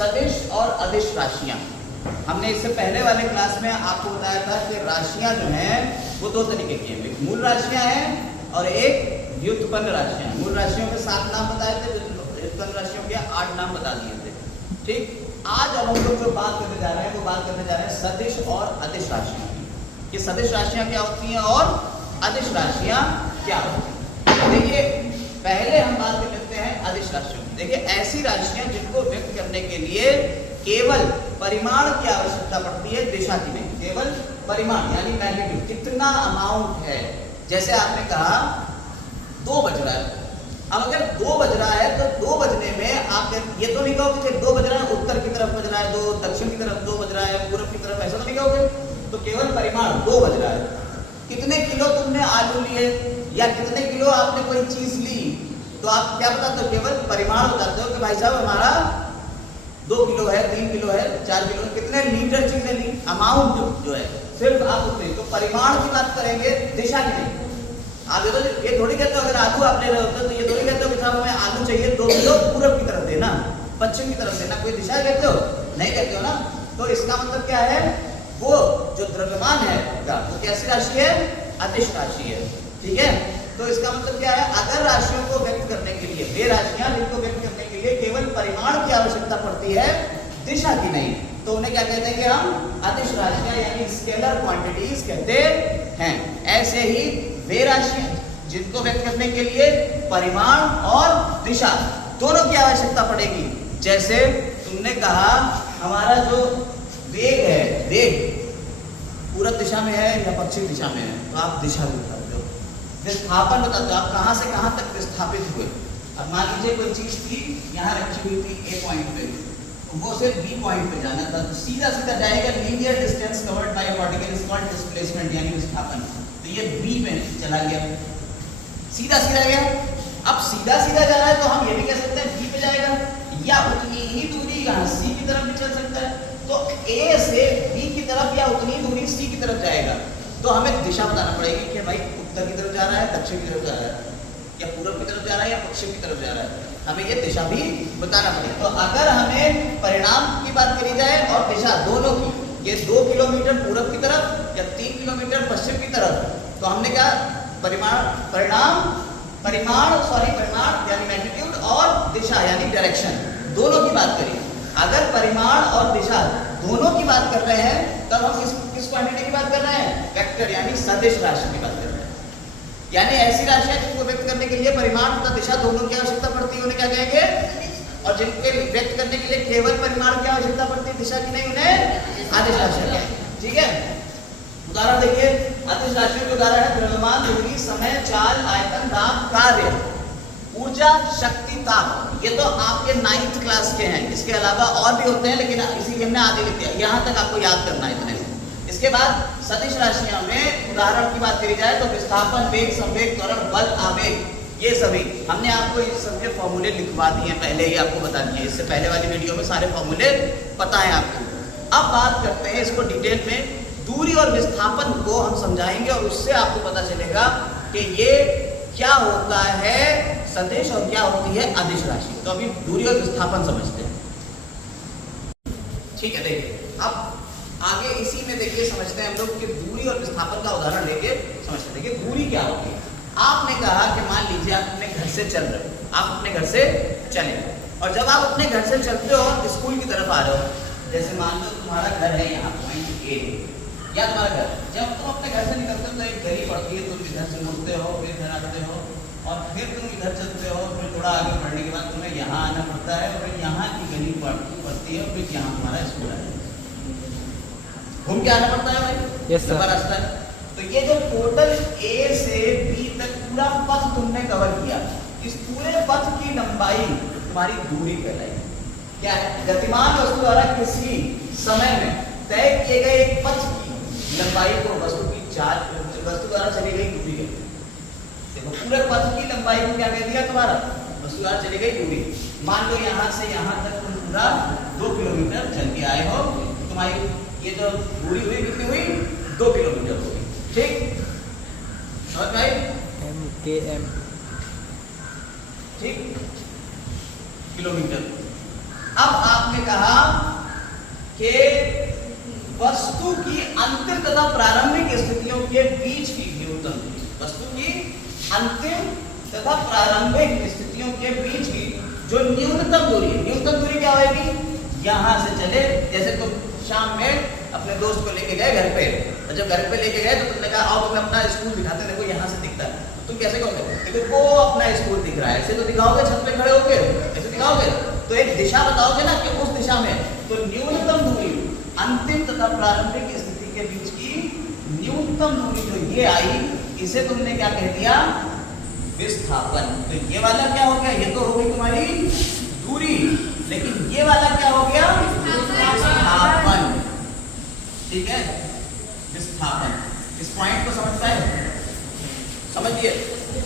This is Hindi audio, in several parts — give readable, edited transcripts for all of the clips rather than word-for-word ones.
सदिश और अदिश राशियां। हमने इससे पहले वाले क्लास में आपको बताया था कि राशियां जो हैं वो दो तरीके की हैं, एक मूल राशियां हैं और एक व्युत्पन्न राशियां। मूल राशियों के 7 नाम बताए थे, व्युत्पन्न राशियों के 8 नाम बता दिए थे। ठीक, आज अब हम लोग जो बात करने जा रहे हैं वो बात करने जा रहे हैं सदिश और अदिश राशियां की। कि सदिश राशियां क्या होती हैं और अदिश राशियां क्या होती हैं। देखिए पहले हम बात कर लेते हैं अदिश राशियों की। देखिए ऐसी राशियां जिनको व्यक्त करने के लिए केवल परिमाण की आवश्यकता पड़ती है, दिशा की नहीं। केवल परिमाण यानी मैग्नीट्यूड, कितना अमाउंट है। जैसे आपने कहा 2 बज रहा है, अब अगर 2 बज रहा है तो 2 बजने में आप ये तो नहीं कहोगे कि 2 बज रहा है उत्तर की तरफ बज रहा है, 2 दक्षिण की तरफ 2 बज रहा है, पूर्व की तरफ, ऐसा तो नहीं कहोगे। तो केवल परिमाण 2 बज रहा है। कितने किलो तुमने आलू लिए या कितने किलो आपने कोई चीज ली, तो आप क्या बताते हो, केवल परिमाण बताते हो कि भाई साहब हमारा 2 किलो है, 3 किलो है, 4 किलो है। कितने लीटर चीजें ली, अमाउंट जो है सिर्फ आप उतने। तो परिमाण की बात करेंगे, दिशा की नहीं। आप ये थोड़ी कहते हो अगर आलू आप ले रहे होते तो ये थोड़ी कहते हो कि साहब हमें आलू चाहिए 2 किलो पूरब की तरफ देना, पश्चिम की तरफ देना, कोई दिशा कहते हो, नहीं कहते हो ना। तो इसका मतलब क्या है, वो जो द्रव्यमान है वो कैसी राशि है, अदिश राशि है। ठीक है, तो इसका मतलब क्या है, अगर राशियों को व्यक्त करने के लिए, वे राशियां जिनको व्यक्त करने के लिए केवल परिमाण की आवश्यकता पड़ती है, दिशा की नहीं, तो उन्हें क्या कहते हैं कि हम अदिश राशियां यानी स्केलर क्वांटिटीज कहते हैं। ऐसे ही वे राशियां जिनको व्यक्त करने के लिए परिमाण और दिशा दोनों की आवश्यकता पड़ेगी। जैसे तुमने कहा हमारा जो वेग है, वेग पूरब दिशा में है या पश्चिम दिशा में है, तो आप दिशा भी बताते हो। विस्थापन बताते हो, आप कहां से कहां तक विस्थापित हुए। अब मान लीजिए कोई चीज थी यहाँ रखी हुई थी ए पॉइंट पे, वो से बी पॉइंट पे जाना था, तो सीधा सीधा जाएगा। Linear distance covered by a particle is called displacement यानी विस्थापन। तो ये बी में चला गया, सीधा सीधा गया। अब सीधा सीधा जा रहा है तो हम ये भी कह सकते हैं बी पे जाएगा, या उतनी ही दूरी यहाँ सी की तरफ भी चल सकता है। तो ए से बी की तरफ या उतनी दूरी सी की तरफ जाएगा। तो हमें दिशा बताना पड़ेगी कि भाई उत्तर की तरफ जा रहा है, दक्षिण की तरफ जा रहा है, या पूर्व की तरफ जा रहा है या पश्चिम की तरफ जा रहा है, हमें ये दिशा भी बताना पड़ेगा। तो अगर हमें परिणाम की बात करी जाए और दिशा दोनों की, ये 2 किलोमीटर पूर्व की तरफ या 3 किलोमीटर पश्चिम की तरफ, तो हमने कहा परिमाण यानी मैग्नीट्यूड और दिशा यानी डायरेक्शन, दोनों की बात करी। अगर परिमाण और दिशा दोनों की बात कर रहे हैं तब हम किस क्वांटिटी की बात कर रहे हैं, वेक्टर यानी सदिश राशि की बात कर रहे हैं। यानी ऐसी राशियां जिनको व्यक्त करने के लिए परिमाण तथा दिशा दोनों की आवश्यकता पड़ती है, उन्हें क्या कहेंगे, और जिनके व्यक्त करने के लिए केवल परिमाण की आवश्यकता पड़ती है, दिशा की नहीं, उन्हें अदिश राशियां कहेंगे। ठीक है, उदाहरण देखिए, अदिश राशियों के उदाहरण है द्रव्यमान, दूरी, समय, चाल, आयतन, दाब, कार्य, ऊर्जा, शक्ति, ताप। ये तो आपके 9th क्लास के हैं, इसके अलावा और भी होते हैं लेकिन इसीलिए हमने आधे लिख दिया, यहाँ तक आपको याद करना है इतने। इसके बाद सदिश राशियों में उदाहरण की बात करी जाए तो विस्थापन, वेग, संवेग, त्वरण, बल, आवेग, ये सभी हमने आपको इस सबके फॉर्मूले लिखवा दिए पहले ही, आपको बता दिए। इससे पहले वाली वीडियो में सारे फॉर्मूले पता है आपको। अब बात करते हैं इसको डिटेल में, दूरी और विस्थापन को हम समझाएंगे और उससे आपको पता चलेगा कि ये क्या होता है सदिश और क्या होती है अदिश राशि। तो अभी दूरी और विस्थापन समझते हैं। ठीक है, देखिए अब आगे इसी में देखिए समझते हैं हम लोग कि दूरी और विस्थापन का उदाहरण लेके समझते हैं। देखिए दूरी क्या होती है। आपने कहा कि मान लीजिए आप अपने घर से चल रहे हो, आप अपने घर से चले, और जब आप अपने घर से चलते हो और स्कूल की तरफ आ रहे हो, जैसे मान लो तुम्हारा घर है यहाँ पॉइंट ए या तुम्हारा घर, जब तुम अपने घर से निकलते हो तो एक गली पड़ती है, तुम इधर से मुड़ते हो, फिर इधर आते हो, और फिर तुम इधर चलते हो, फिर थोड़ा आगे बढ़ने के बाद तुम्हें यहाँ आना पड़ता है, और फिर यहाँ की गली पड़ती है, और फिर यहाँ तुम्हारा स्कूल है। घूम के आना पड़ता है भाई, yes, रास्ता है। तो ये जो टोटल ए से बी तक पूरा पथ तुमने कवर किया, इस पूरे पथ की लंबाई तुम्हारी दूरी कहलाएगी। क्या है, गतिमान वस्तु द्वारा किसी समय में तय किए गए एक पथ की लंबाई को वस्तु द्वारा चली गई दूरी कहते हैं। देखो पूरे पथ की लंबाई को क्या कह दिया, तुम्हारा वस्तु द्वारा चली गई दूरी। मान लो यहाँ से यहाँ तक तुम पूरा 2 किलोमीटर चल के आए हो, तुम्हारी ये जो दूरी हुई कितनी हुई, 2 किलोमीटर हुई। ठीक, समझ भाई, km, ठीक, किलोमीटर। अब आपने कहा कि वस्तु की अंतिम तथा प्रारंभिक स्थितियों के बीच की न्यूनतम दूरी, वस्तु की अंतिम तथा प्रारंभिक स्थितियों के बीच की जो न्यूनतम दूरी है, न्यूनतम दूरी क्या होगी? यहां से चले, जैसे तुम शाम में अपने दोस्त को लेके गए घर पे, और जब घर पे लेके गए तो तुमने कहा आओ तुम्हें अपना स्कूल दिखाते, देखो यहाँ से दिखता है। तुम कैसे कहोगे? देखो वो अपना स्कूल दिख रहा है, ऐसे तो दिखाओगे, छत पे खड़े होके ऐसे दिखाओगे? तो एक दिशा बताओगे ना कि उस दिशा में। तो न्यूनतम दूरी अंतिम तथा प्रारंभिक स्थिति के बीच की न्यूनतम दूरी जो ये आई, इसे तुमने क्या कह दिया? विस्थापन। तो ये वाला क्या हो गया? ये तो हो गई तुम्हारी दूरी, लेकिन ये वाला क्या हो गया? विस्थापन। ठीक है, विस्थापन। इस पॉइंट को समझ पाए? समझिए,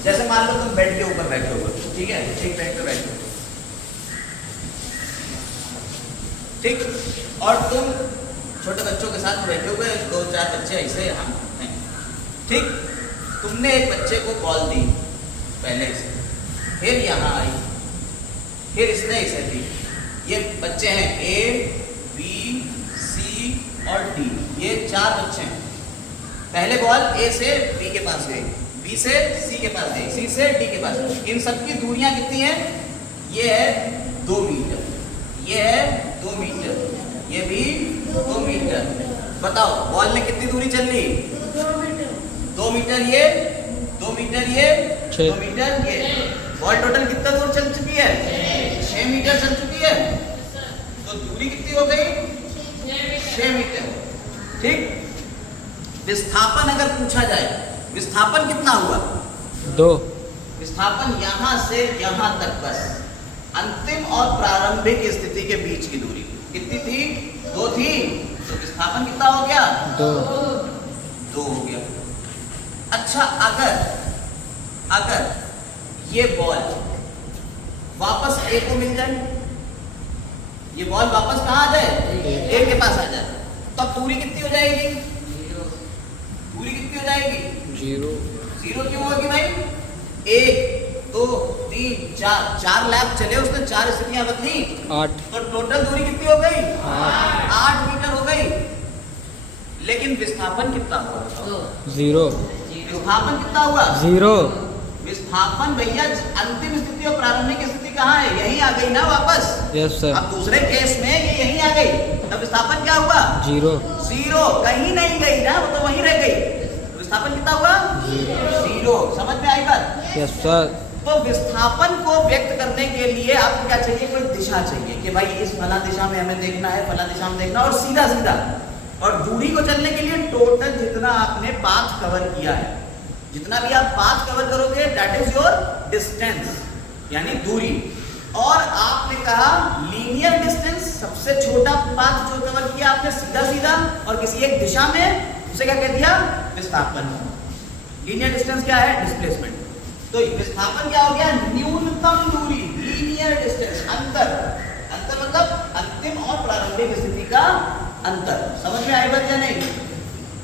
जैसे मान लो तुम बेड के ऊपर बैठे हो, ठीक है, एक बेड पे बैठे हो, ठीक, और तुम छोटे बच्चों के साथ बैठे हुए, 2-4 बच्चे ऐसे हम हैं, ठीक। तुमने एक बच्चे को बॉल दी पहले से, फिर यहाँ आई, फिर इसने इसे दी। ये बच्चे हैं ए, बी, सी और डी, ये 4 बच्चे हैं। पहले बॉल ए से बी के पास गई, बी से सी के पास गई, सी से डी के पास गई। इन सब की दूरियां कितनी हैं? ये है 2 मीटर, ये है 2 मीटर, ये भी 2 मीटर। बताओ बॉल ने कितनी दूरी चल ली? 2 मीटर ये, 2 मीटर ये, 2 मीटर ये। बॉल टोटल कितना दूर चल चुकी है? 6 मीटर चल चुकी है। तो दूरी कितनी हो गई? 6 मीटर। ठीक। विस्थापन अगर पूछा जाए, विस्थापन कितना हुआ? 2। विस्थापन यहां से यहां तक, बस अंतिम और प्रारंभिक स्थिति के बीच की दूरी कितनी थी? 2 थी। तो विस्थापन कितना हो गया? 2 हो गया। अच्छा, अगर ये बॉल वापस ए को मिल जाए, ये बॉल वापस कहाँ आ जाए? ए के पास आ जाए, तब दूरी कितनी हो जाएगी? दूरी कितनी हो जाएगी? 0 क्यों होगी भाई? 1 2 3 4 लैप चले, उसने 4 स्थितियां बदली, 8। तो टोटल दूरी कितनी हो गई? 8 मीटर हो गई। लेकिन विस्थापन कितना हुआ? 0। विस्थापन कितना हुआ? 0। विस्थापन भैया अंतिम स्थिति और प्रारंभिक स्थिति कहाँ है? यही आ गई ना वापस। Yes sir. अब दूसरे केस में ये यही आ गई, तब विस्थापन क्या हुआ? 0 कहीं नहीं गई ना, वो तो वहीं रह गई। विस्थापन कितना हुआ? 0। समझ में आई बात? Yes sir. तो विस्थापन को व्यक्त करने के लिए आपको क्या चाहिए? कोई दिशा चाहिए कि भाई इस फला दिशा में हमें देखना है, फला दिशा में देखना, और सीधा सीधा। और दूरी को चलने के लिए टोटल जितना आपने पाथ कवर किया है, जितना भी आप पाथ कवर करोगे, दैट इज योर डिस्टेंस, यानी दूरी। और आपने कहा लीनियर डिस्टेंस, सबसे छोटा पाथ जो कवर किया आपने सीधा सीधा और किसी एक दिशा में, उसे क्या कह दिया? विस्थापन। लीनियर डिस्टेंस क्या है? डिस्प्लेसमेंट। तो विस्थापन क्या हो गया? न्यूनतम दूरी, लीनियर डिस्टेंस, अंतर मतलब अंतिम और प्रारंभिक स्थिति का अंतर। समझ में आई बात या नहीं?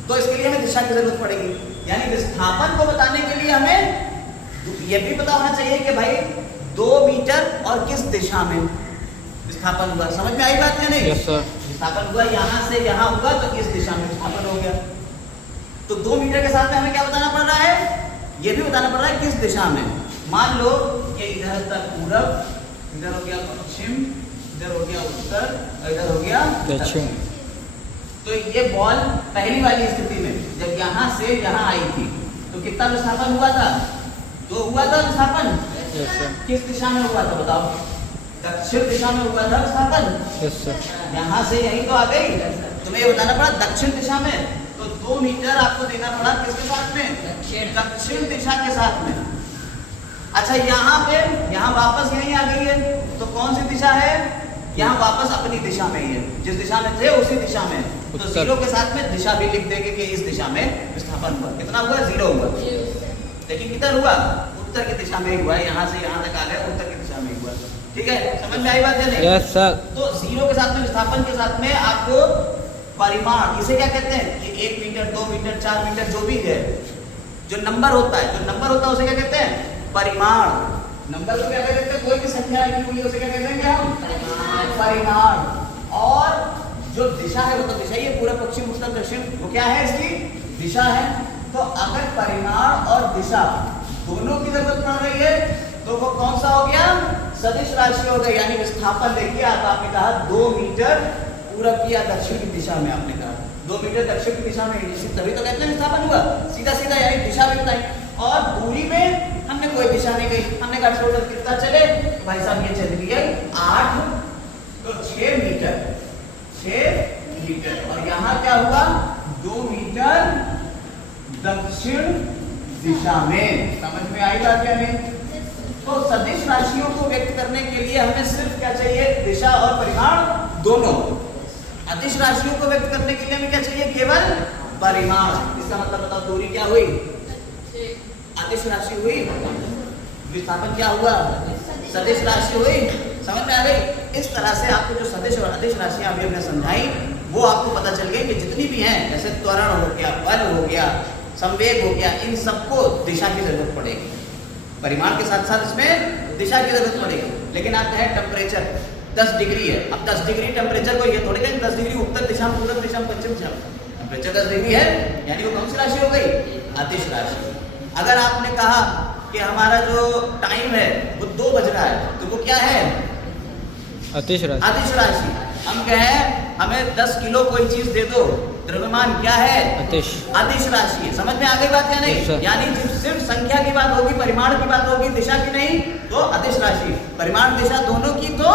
तो इसके लिए हमें दिशा की जरूरत पड़ेगी, यानी विस्थापन को बताने के लिए हमें यह भी पता होना चाहिए कि भाई 2 मीटर और किस दिशा में विस्थापन हुआ। समझ में आई बात या नहीं? Yes sir. विस्थापन हुआ यहां से यहां हुआ, तो किस दिशा में विस्थापन हो गया। तो 2 मीटर के साथ में हमें क्या बताना पड़ रहा है? ये भी बताना पड़ रहा है किस दिशा में। मान लो ये इधर तक पूरब, इधर हो गया पश्चिम, इधर हो गया उत्तर, और इधर हो गया दक्षिण। तो ये बॉल पहली वाली स्थिति में जब यहाँ से यहाँ आई थी, तो कितना विस्थापन हुआ था? 2 हुआ था विस्थापन। किस दिशा में हुआ था बताओ? दक्षिण दिशा में हुआ था विस्थापन। यहाँ से यहीं तो आ गई, तुम्हें ये बताना पड़ा दक्षिण दिशा में। तो 2 मीटर आपको देना पड़ा किसके साथ में? दक्षिण दिशा के साथ में। अच्छा, यहाँ पे यहाँ वापस यहीं आ गई है, तो कौन सी दिशा है? यहाँ वापस अपनी दिशा में ही है, जिस दिशा में थे उसी दिशा में। तो 0 के साथ में दिशा भी लिख देंगे कि इस दिशा में विस्थापन हुआ। कितना हुआ? 0 हुआ। लेकिन किधर हुआ? उत्तर की दिशा में हुआ। यहाँ से यहाँ तक आ गया, उत्तर की दिशा में हुआ। ठीक है, समझ में आई बात या नहीं? Yes sir. तो 0 के साथ में विस्थापन के साथ में आपको परिमाण, इसे क्या कहते हैं? ये 1 मीटर 2 मीटर 4 मीटर जो भी है, जो नंबर होता है उसे क्या कहते हैं? परिमाण। नंबर को क्या कहते हैं? कोई भी संख्या लिखी हुई है उसे क्या कहते हैं? क्या हम? परिमाण और जो दिशा है वो तो दिशा ही है, पूरा पश्चिम उत्तर दक्षिण वो क्या है इसकी दिशा है। तो अगर परिमाण और दिशा दोनों की जरूरत पड़ रही है तो वो कौन सा हो गया, सदिश राशि हो गई। यानी विस्थापन देखिए आपने कहा 2 मीटर पूरब की या दक्षिण की दिशा में, आपने कहा 2 मीटर दक्षिण की दिशा में, तभी तो कहते हैं विस्थापन हुआ, सीधा सीधा यानी दिशा भी बताई। और दूरी में हमने कोई दिशा नहीं गई, हमने कहा टोटल कितना चले, तो भाई साहब ये चल रही है 8, तो 6 मीटर, 6 मीटर। और यहाँ क्या हुआ 2 मीटर दक्षिण दिशा में। समझ में आई बात क्या नहीं? तो सदिश राशियों को व्यक्त करने के लिए हमें सिर्फ क्या चाहिए, दिशा और परिमाण दोनों। अदिश राशियों को व्यक्त करने के लिए हमें क्या चाहिए, केवल परिमाण। इसका मतलब बताओ दूरी क्या हुई, अदिश राशि हुई, विस्थापन क्या हुआ, सदिश राशि हुई। समझ में आ गई? इस तरह से आपको जो सदिश और अदिश राशियां अभी हमने समझाई वो आपको पता चल गई कि जितनी भी हैं, जैसे त्वरण हो गया, बल हो गया, संवेग हो गया, इन सबको दिशा की जरूरत पड़ेगी। परिमाण के साथ साथ इसमें दिशा की जरूरत पड़ेगी। लेकिन आप कहें टेम्परेचर 10 डिग्री है, अब 10 डिग्री टेम्परेचर को ये थोड़ी कहें 10 डिग्री उत्तर दिशा में, पूर्व दिशा में, पश्चिम दिशा में, टेम्परेचर 10 डिग्री है, यानी वो कौन सी राशि हो गई, अदिश राशि। अगर आपने कहा कि हमारा जो टाइम है वो 2 बज रहा है, तो वो क्या है, अदिश राशि। अदिश राशि। हम कहें हमें 10 किलो कोई चीज दे दो, द्रव्यमान क्या है, अदिश राशि है। समझ में आ गई बात क्या नहीं? यानी सिर्फ संख्या की बात होगी, परिमाण की बात होगी, दिशा की नहीं, तो अदिश राशि। परिमाण दिशा दोनों की तो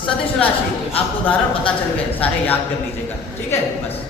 सदिश राशि। आपको उदाहरण पता चल गए, सारे याद कर लीजिएगा, ठीक है बस।